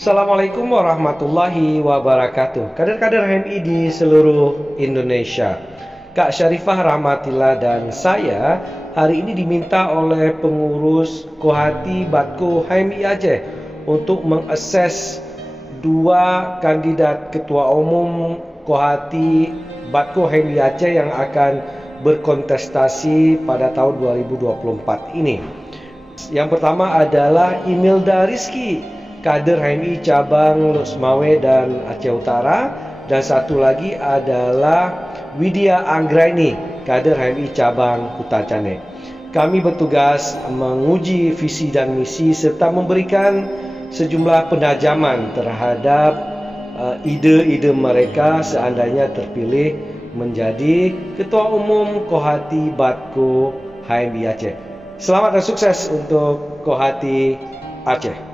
Assalamualaikum warahmatullahi wabarakatuh. Kader-kader HMI di seluruh Indonesia, Kak Syarifah Rahmatillah dan saya hari ini diminta oleh pengurus Kohati Batko HMI Aceh untuk mengakses dua kandidat ketua umum Kohati Batko HMI Aceh yang akan berkontestasi pada tahun 2024 ini. Yang pertama adalah Imilda Rizky, kader HMI cabang Lusmawe dan Aceh Utara, dan satu lagi adalah Widya Anggraini, kader HMI cabang Kuta Cane. Kami bertugas menguji visi dan misi serta memberikan sejumlah penajaman terhadap ide-ide mereka seandainya terpilih menjadi ketua umum Kohati Batko HMI Aceh. Selamat dan sukses untuk Kohati Aceh.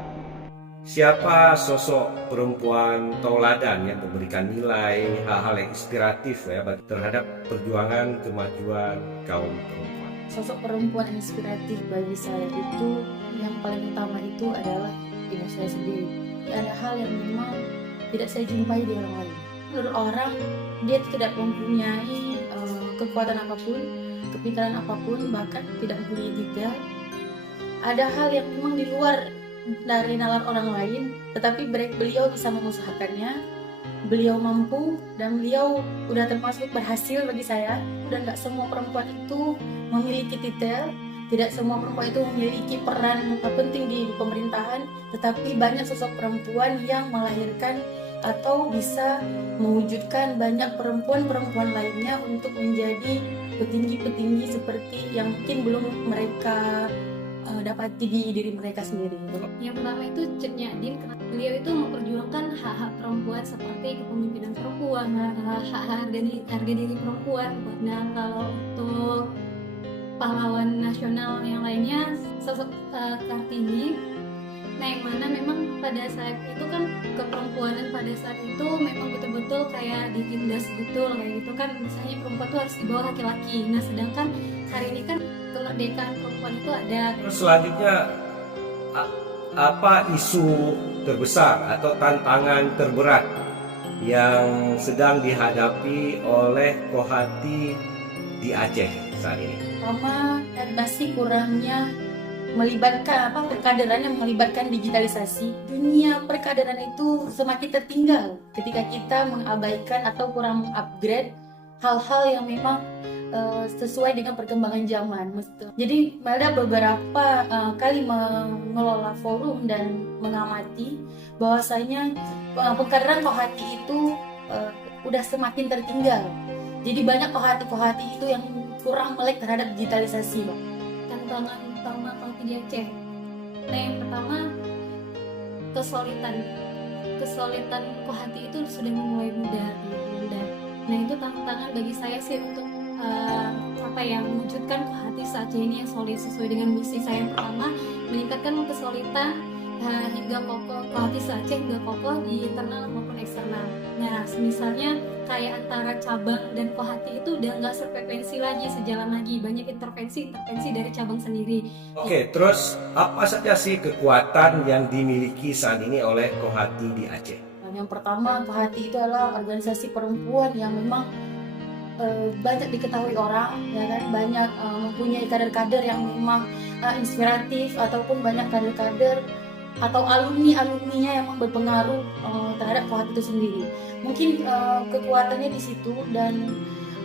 Siapa sosok perempuan tauladan yang memberikan nilai hal-hal yang inspiratif ya terhadap perjuangan kemajuan kaum perempuan? Sosok perempuan inspiratif bagi saya itu yang paling utama itu adalah diri saya sendiri. Ada hal yang memang tidak saya jumpai di orang lain. Menurut orang, dia tidak mempunyai kekuatan apapun, kepintaran apapun, bahkan tidak mempunyai titel. Ada hal yang memang di luar dari nalar orang lain, tetapi beliau bisa mengusahakannya. Beliau mampu dan beliau udah termasuk berhasil bagi saya. Dan gak semua perempuan itu memiliki titel, tidak semua perempuan itu memiliki peran penting di pemerintahan, tetapi banyak sosok perempuan yang melahirkan atau bisa mewujudkan banyak perempuan-perempuan lainnya untuk menjadi petinggi-petinggi seperti yang mungkin belum mereka dapati di diri mereka sendiri. Yang pertama itu Cut Nyak Dien, karena beliau itu memperjuangkan hak-hak perempuan seperti kepemimpinan perempuan, hak-hak harga diri perempuan. Nah, kalau untuk pahlawan nasional yang lainnya, sosok Kartini, nah yang mana memang pada saat itu kan keperempuanan pada saat itu memang betul-betul kayak ditindas betul kayak gitu kan, misalnya perempuan itu harus di bawah laki-laki. Nah sedangkan hari ini kan kemerdekaan perempuan itu ada. Terus selanjutnya apa isu terbesar atau tantangan terberat yang sedang dihadapi oleh Kohati di Aceh saat ini? Pertama, masih kurangnya melibatkan perkaderan yang melibatkan digitalisasi. Dunia perkaderan itu semakin tertinggal ketika kita mengabaikan atau kurang upgrade hal-hal yang memang sesuai dengan perkembangan zaman. Jadi ada beberapa kali mengelola forum dan mengamati bahwasanya perkaderan Kohati itu udah semakin tertinggal. Jadi banyak Kohati itu yang kurang melek terhadap digitalisasi. Tantangan utama Kohati di Aceh. Nah yang pertama kesulitan Kohati itu sudah mulai mudah. Nah itu tantangan bagi saya sih untuk mewujudkan Kohati Aceh ini yang solid sesuai dengan misi saya. Yang pertama, meningkatkan kesulitan hingga kokoh Kohati Aceh hingga kokoh di internal maupun eksternal. Nah misalnya kayak antara cabang dan Kohati itu udah nggak sefrekuensi lagi, sejalan lagi, banyak intervensi dari cabang sendiri. Oke, terus apa saja sih kekuatan yang dimiliki saat ini oleh Kohati di Aceh? Yang pertama, Kohati itu adalah organisasi perempuan yang memang banyak diketahui orang, ya kan, banyak mempunyai kader-kader yang memang inspiratif, ataupun banyak kader-kader atau alumni-alumninya yang berpengaruh terhadap Kohati itu sendiri. Mungkin kekuatannya di situ, dan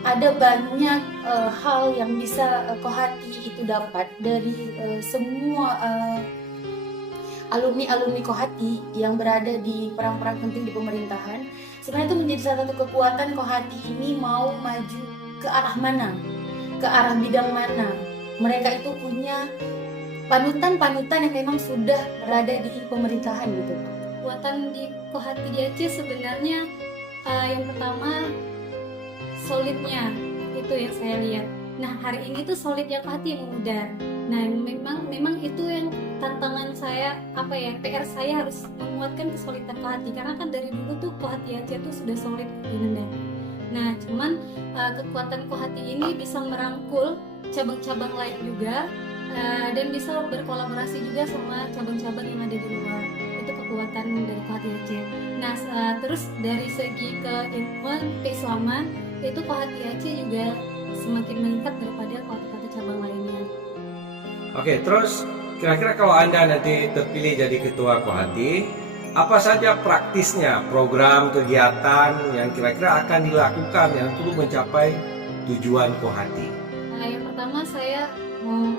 ada banyak hal yang bisa Kohati itu dapat dari semua alumni Kohati yang berada di peran-peran penting di pemerintahan. Sebenarnya itu menjadi salah satu kekuatan Kohati ini mau maju ke arah mana, ke arah bidang mana. Mereka itu punya panutan-panutan yang memang sudah berada di pemerintahan gitu. Kekuatan di Kohati di Aceh sebenarnya yang pertama solidnya itu yang saya lihat. Nah hari ini tuh solidnya Kohati yang muda. Nah memang itu yang tantangan saya, PR saya harus menguatkan kesolidan Kohati, karena kan dari dulu tuh Kohati Aceh tuh sudah solid di Nenda. Nah cuman kekuatan Kohati ini bisa merangkul cabang-cabang lain juga dan bisa berkolaborasi juga sama cabang-cabang yang ada di luar. Itu kekuatan dari Kohati Nah, terus dari segi keilmuan, keislaman, itu Kohati Aceh juga semakin meningkat daripada kohati-kohati cabang lainnya. Oke, terus kira-kira kalau Anda nanti terpilih jadi ketua Kohati, apa saja praktisnya program kegiatan yang kira-kira akan dilakukan yang perlu mencapai tujuan Kohati? Nah, yang pertama saya mau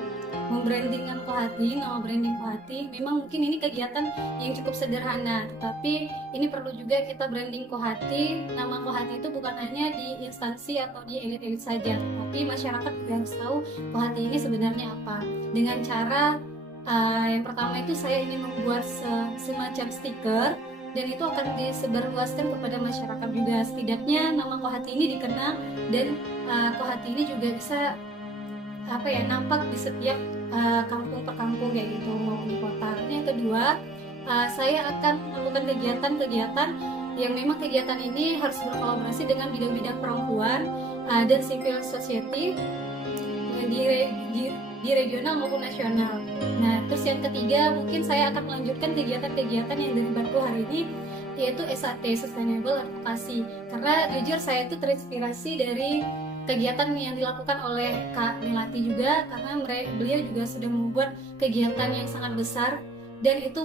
membrandingkan Kohati, nama branding Kohati. Memang mungkin ini kegiatan yang cukup sederhana, tetapi ini perlu juga kita branding Kohati. Nama Kohati itu bukan hanya di instansi atau di elit-elit saja, tapi masyarakat juga harus tahu Kohati ini sebenarnya apa. Dengan cara yang pertama itu saya ingin membuat semacam stiker, dan itu akan disebarluaskan kepada masyarakat juga. Setidaknya nama Kohati ini dikenal, dan Kohati ini juga bisa nampak di setiap kampung per kampung kayak gitu maupun di kota. Yang kedua, saya akan melakukan kegiatan-kegiatan yang memang kegiatan ini harus berkolaborasi dengan bidang-bidang perempuan dan civil society di regional maupun nasional. Nah, terus yang ketiga, mungkin saya akan melanjutkan kegiatan-kegiatan yang dari Batku hari ini, yaitu SAT, Sustainable Advocacy. Karena jujur saya itu terinspirasi dari kegiatan yang dilakukan oleh Kak Melati juga, karena beliau juga sudah membuat kegiatan yang sangat besar, dan itu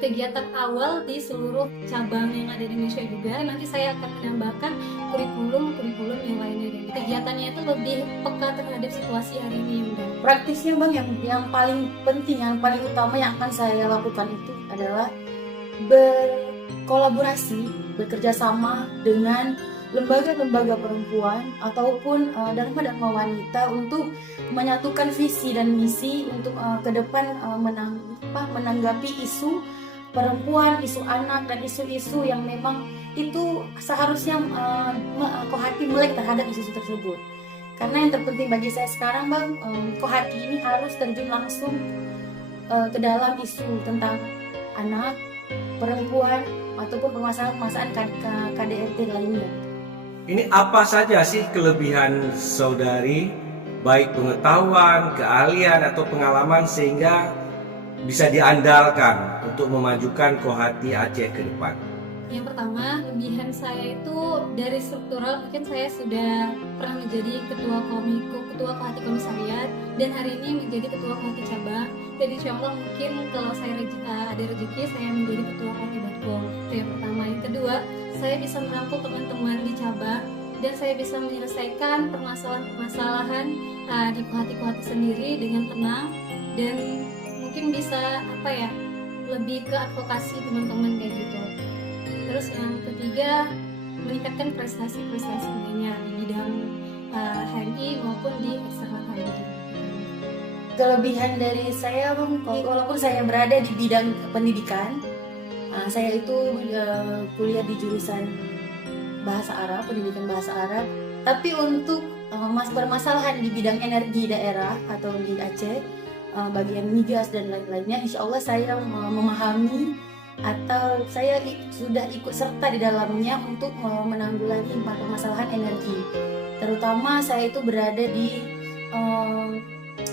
kegiatan awal di seluruh cabang yang ada di Indonesia juga. Nanti saya akan menambahkan kurikulum yang lainnya. Kegiatannya itu lebih peka terhadap situasi hari ini. Praktisnya Bang, yang paling penting, yang paling utama yang akan saya lakukan itu adalah berkolaborasi, bekerja sama dengan lembaga-lembaga perempuan ataupun dharma-dharma wanita untuk menyatukan visi dan misi untuk ke depan menanggapi isu perempuan, isu anak, dan isu-isu yang memang itu seharusnya Kohati melek terhadap isu-isu tersebut. Karena yang terpenting bagi saya sekarang Bang, Kohati ini harus terjun langsung ke dalam isu tentang anak, perempuan, ataupun permasalahan KDRT lainnya. Ini apa saja sih kelebihan saudari, baik pengetahuan, keahlian, atau pengalaman sehingga bisa diandalkan untuk memajukan Kohati Aceh ke depan? Yang pertama, kelebihan saya itu dari struktural, mungkin saya sudah pernah menjadi ketua Kohati Komisariat, dan hari ini menjadi ketua Kohati Cabang. Dan insya Allah mungkin kalau saya ada rezeki, saya menjadi ketua Kohati Batko. Itu yang pertama. Yang kedua, saya bisa merangkul teman-teman di cabang, dan saya bisa menyelesaikan permasalahan-permasalahan di Kohati sendiri dengan tenang, dan mungkin bisa lebih ke advokasi teman-teman kayak gitu. Terus yang ketiga, meningkatkan prestasi-prestasi lainnya di bidang HMI maupun di eksternal HMI. Kelebihan dari saya Bang, walaupun saya berada di bidang pendidikan, saya itu kuliah di jurusan bahasa Arab, pendidikan bahasa Arab, tapi untuk permasalahan di bidang energi daerah atau di Aceh, bagian migas dan lain-lainnya, insya Allah saya memahami atau saya sudah ikut serta di dalamnya untuk menanggulangi permasalahan energi. Terutama saya itu berada di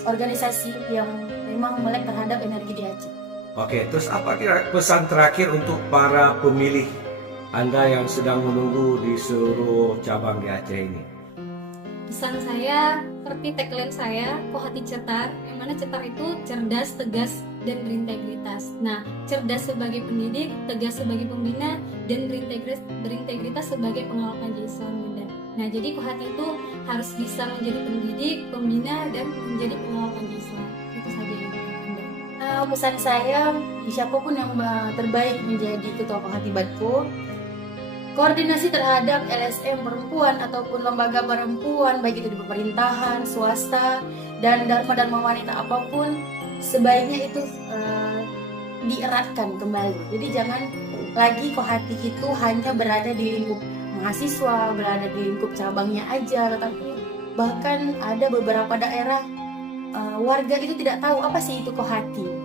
organisasi yang memang melek terhadap energi di Aceh. Oke, terus apa kira pesan terakhir untuk para pemilih Anda yang sedang menunggu di seluruh cabang di Aceh ini? Pesan saya seperti tagline saya, Kohati Cetar, yang mana cetar itu cerdas, tegas, dan berintegritas. Nah, cerdas sebagai pendidik, tegas sebagai pembina, dan berintegritas sebagai pengawal Pancasila Bunda. Nah, jadi Kohati itu harus bisa menjadi pendidik, pembina, dan menjadi pengawal Pancasila. Itu saja yang pesan saya, siapapun yang terbaik menjadi ketua Kohati Batko, koordinasi terhadap LSM perempuan ataupun lembaga perempuan, baik itu di pemerintahan, swasta, dan dharma wanita apapun, sebaiknya itu dieratkan kembali. Jadi jangan lagi Kohati itu hanya berada di lingkup mahasiswa, berada di lingkup cabangnya aja, tetapi bahkan ada beberapa daerah warga itu tidak tahu apa sih itu Kohati.